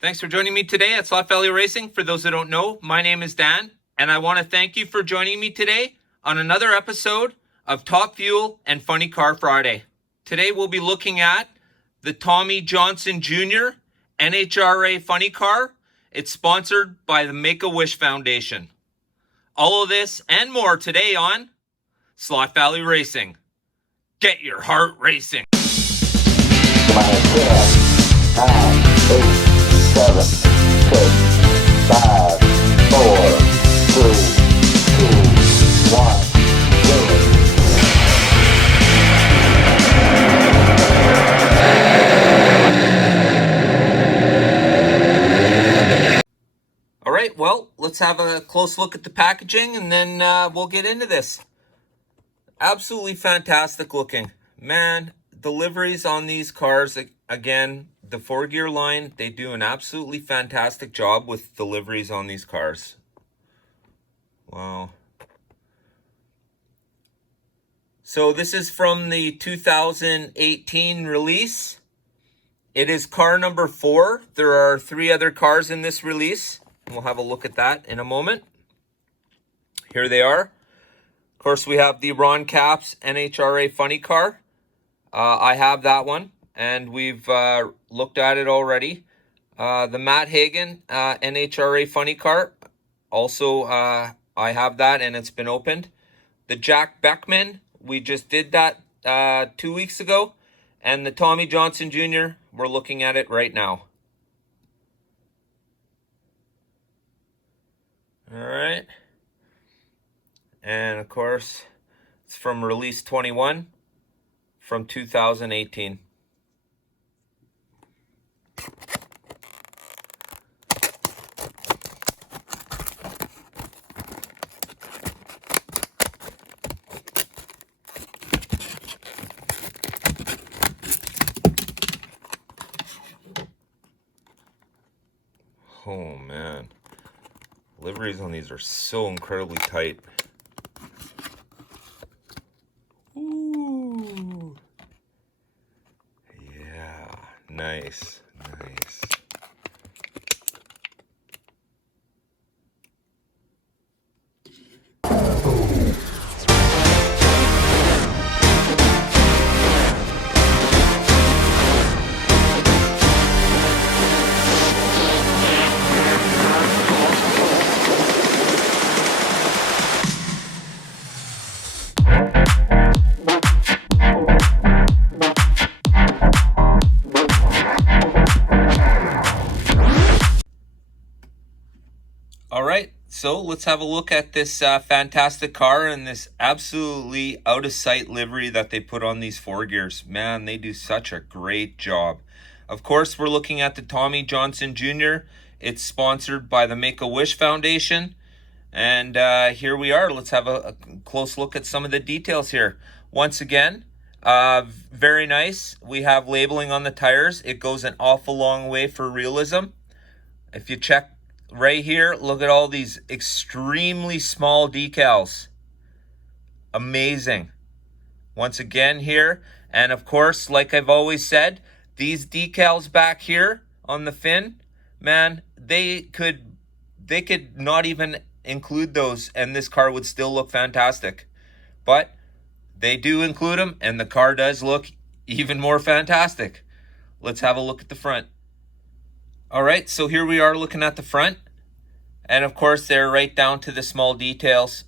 Thanks for joining me today at Slot Valley Racing. For those that don't know, my name is Dan, and I want to thank you for joining me today on another episode of Top Fuel and Funny Car Friday. Today we'll be looking at the Tommy Johnson Jr. NHRA Funny Car. It's sponsored by the Make-A-Wish Foundation. All of this and more today on Slot Valley Racing. Get your heart racing. 10, 9, 8, 7, 6, 5, 4, 3, 2, 1, 0. All right, well, let's have a close look at the packaging and then we'll get into this. Absolutely fantastic looking. Man, deliveries on these cars, again, the 4Gear line, they do an absolutely fantastic job with deliveries on these cars. Wow. So this is from the 2018 release. It is car number 4. There are 3 other cars in this release. We'll have a look at that in a moment. Here they are. Of course, we have the Ron Capps NHRA Funny Car. I have that one, and we've looked at it already. The Matt Hagan NHRA Funny Car, also I have that, and it's been opened. The Jack Beckman, we just did that 2 weeks ago. And the Tommy Johnson Jr., we're looking at it right now. All right. And of course, it's from release 21 from 2018. Oh man, liveries on these are so incredibly tight. Ooh. Yeah, nice, nice. All right, so let's have a look at this fantastic car and this absolutely out-of-sight livery that they put on these 4Gears. Man, they do such a great job. Of course, we're looking at the Tommy Johnson Jr. It's sponsored by the Make-A-Wish Foundation. And here we are. Let's have a close look at some of the details here. Once again, very nice. We have labeling on the tires. It goes an awful long way for realism. If you check right here, look at all these extremely small decals. Amazing. Once again here, and of course, like I've always said, these decals back here on the fin, man, they could not even include those and this car would still look fantastic. But they do include them and the car does look even more fantastic. Let's have a look at the front. All right, so here we are looking at the front. And of course, they're right down to the small details.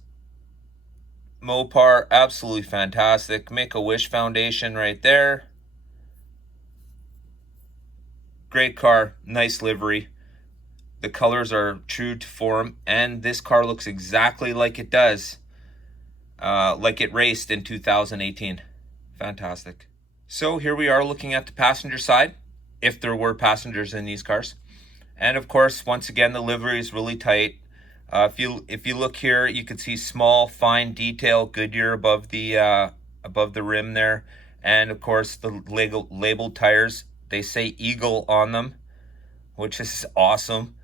Mopar, absolutely fantastic. Make-A-Wish Foundation right there. Great car, nice livery. The colors are true to form, and this car looks exactly like it does. Like it raced in 2018. Fantastic. So here we are looking at the passenger side, if there were passengers in these cars. And of course, once again, the livery is really tight. If you look here, you can see small, fine detail Goodyear above the rim there. And of course, the labeled tires, they say Eagle on them, which is awesome.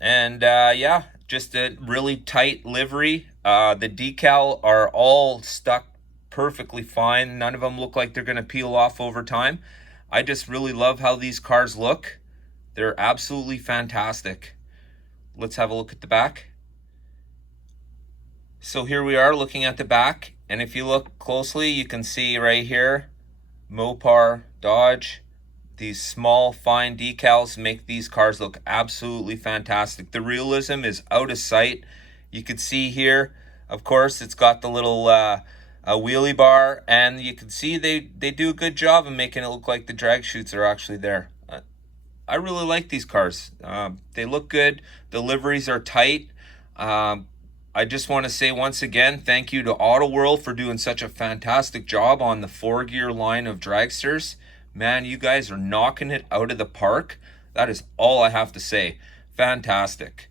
And yeah, just a really tight livery. The decal are all stuck perfectly fine. None of them look like they're going to peel off over time. I just really love how these cars look. They're absolutely fantastic. Let's have a look at the back. So here we are looking at the back, and if you look closely, you can see right here, Mopar, Dodge. These small, fine decals make these cars look absolutely fantastic. The realism is out of sight. You can see here, of course, it's got the little a wheelie bar, and you can see they do a good job of making it look like the drag chutes are actually there. I really like these cars. They look good. The liveries are tight. I just want to say once again, thank you to Auto World for doing such a fantastic job on the 4-gear line of dragsters. Man, you guys are knocking it out of the park. That is all I have to say. Fantastic.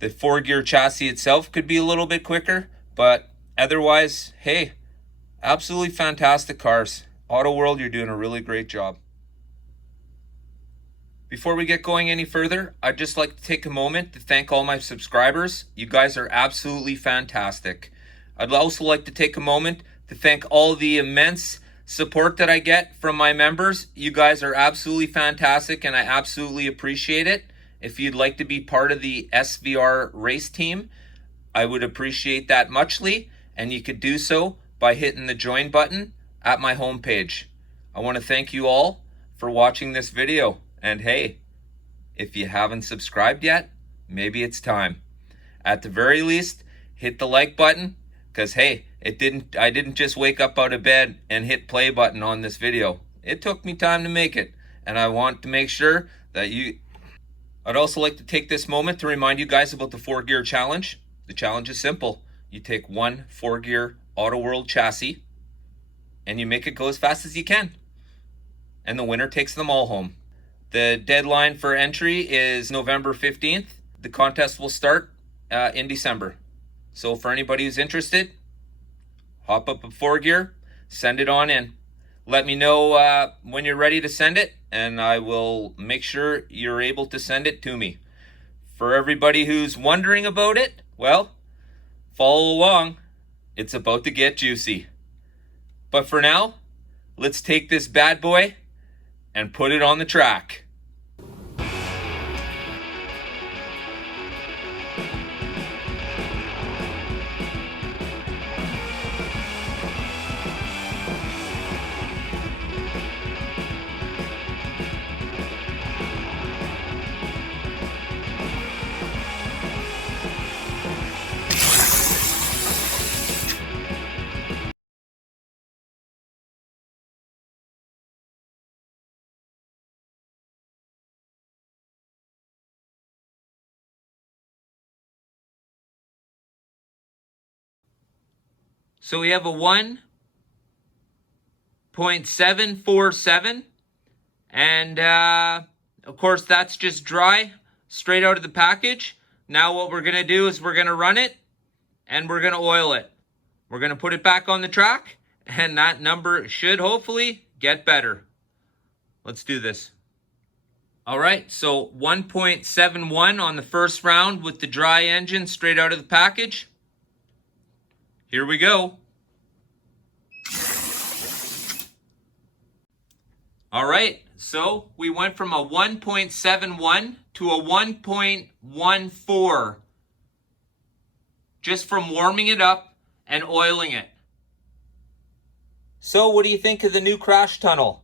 The 4-gear chassis itself could be a little bit quicker, but otherwise, hey, absolutely fantastic cars. Auto World, you're doing a really great job. Before we get going any further, I'd just like to take a moment to thank all my subscribers. You guys are absolutely fantastic. I'd also like to take a moment to thank all the immense support that I get from my members. You guys are absolutely fantastic, and I absolutely appreciate it. If you'd like to be part of the SVR race team, I would appreciate that muchly, and you could do so by hitting the join button at my homepage. I want to thank you all for watching this video. And hey, if you haven't subscribed yet, maybe it's time. At the very least, hit the like button, because hey, I didn't just wake up out of bed and hit play button on this video. It took me time to make it, and I want to make sure that I'd also like to take this moment to remind you guys about the 4-gear challenge. The challenge is simple. You take one 4-gear Auto World chassis and you make it go as fast as you can, and the winner takes them all home. The deadline for entry is November 15th. The contest will start in December. So for anybody who's interested, hop up a 4-gear, send it on in. Let me know when you're ready to send it, and I will make sure you're able to send it to me. For everybody who's wondering about it, well, follow along. It's about to get juicy. But for now, let's take this bad boy and put it on the track. So we have a 1.747, and of course that's just dry, straight out of the package. Now what we're going to do is we're going to run it, and we're going to oil it. We're going to put it back on the track, and that number should hopefully get better. Let's do this. All right, so 1.71 on the first round with the dry engine straight out of the package. Here we go. All right, so we went from a 1.71 to a 1.14 just from warming it up and oiling it. So what do you think of the new crash tunnel?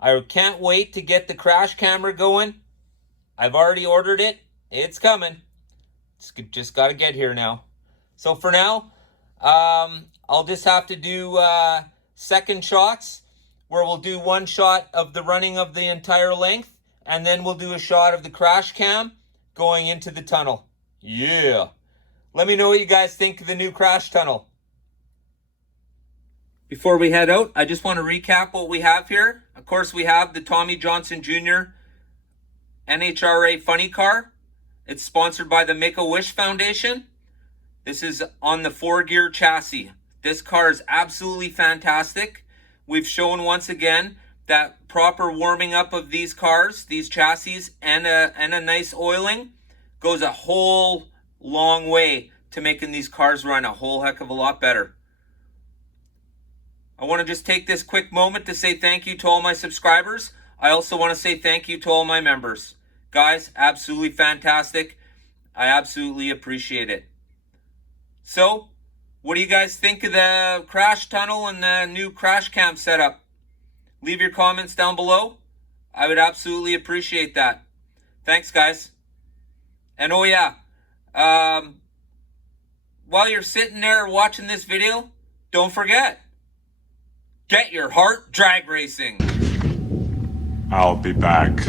I can't wait to get the crash camera going. I've already ordered it. It's coming. It's just got to get here now. So for now, I'll just have to do second shots, where we'll do one shot of the running of the entire length, and then we'll do a shot of the crash cam going into the tunnel. Yeah. Let me know what you guys think of the new crash tunnel. Before we head out, I just want to recap what we have here. Of course, we have the Tommy Johnson Jr. NHRA Funny Car. It's sponsored by the Make-A-Wish Foundation. This is on the 4-gear chassis. This car is absolutely fantastic. We've shown once again that proper warming up of these cars, these chassis, and a nice oiling goes a whole long way to making these cars run a whole heck of a lot better. I want to just take this quick moment to say thank you to all my subscribers. I also want to say thank you to all my members. Guys, absolutely fantastic. I absolutely appreciate it. So, what do you guys think of the crash tunnel and the new crash cam setup? Leave your comments down below. I would absolutely appreciate that. Thanks, guys. And oh yeah, while you're sitting there watching this video, don't forget, get your heart drag racing. I'll be back.